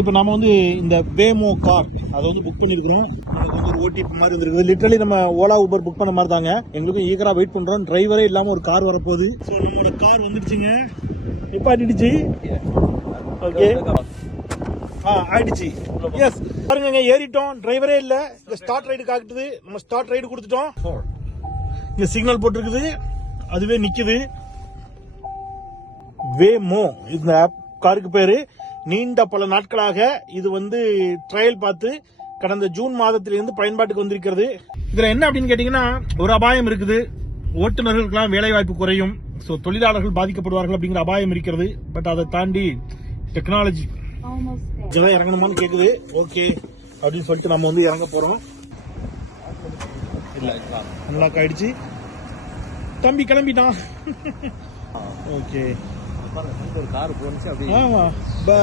இப்போ நாம வந்து இந்த வேமோ கார் அதை வந்து புக் பண்ணியிருக்கிறோம். நமக்கு வந்து ஒரு ஓடிபி மாதிரி வந்துருக்குது. லிட்டரலி நம்ம ஓலா ஊபர் புக் பண்ண மாதிரி தாங்க. எங்களுக்கும் ஈகரா வெயிட் பண்றோம். டிரைவரே இல்லாம ஒரு கார் வரப்போகுது. ஸோ நம்மளோட கார் வந்துடுச்சுங்க. நிப்பாட்டிடுச்சு. ஓகே ஆயிடுச்சு. எஸ் பாருங்க, ஏறிட்டோம். டிரைவரே இல்ல. இந்த ஸ்டார்ட் ரைடு காட்டுது. நம்ம ஸ்டார்ட் ரைடு கொடுத்துட்டோம். இங்க சிக்னல் போட்டிருக்குது. அதுவே நிக்குது. வேமோ இந்த ஆப் காருக்கு பேரு. நீண்ட பல நாட்களாக இது வந்து ட்ரையல் பார்த்து கடந்த ஜூன் மாதத்திலிருந்து பயன்பாட்டுக்கு வந்திருக்கிறது. இதுல என்ன அப்படின்னு கேட்டீங்கன்னா, ஒரு அபாயம் இருக்குது. ஓட்டுநர்களுக்கெல்லாம் வேலை வாய்ப்பு குறையும். ஸோ தொழிலாளர்கள் பாதிக்கப்படுவார்கள் அப்படிங்கிற அபாயம் இருக்கிறது. பட் அதை தாண்டி டெக்னாலஜி இறங்கணுமான்னு கேக்குது. ஓகே அப்படின்னு சொல்லிட்டு நம்ம வந்து இறங்க போறோம். அன்லாக் ஆயிடுச்சு. தம்பி கிளம்பிட்டான். ஓகே ஒரு கார் போனுச்சு. ஆமா. பை.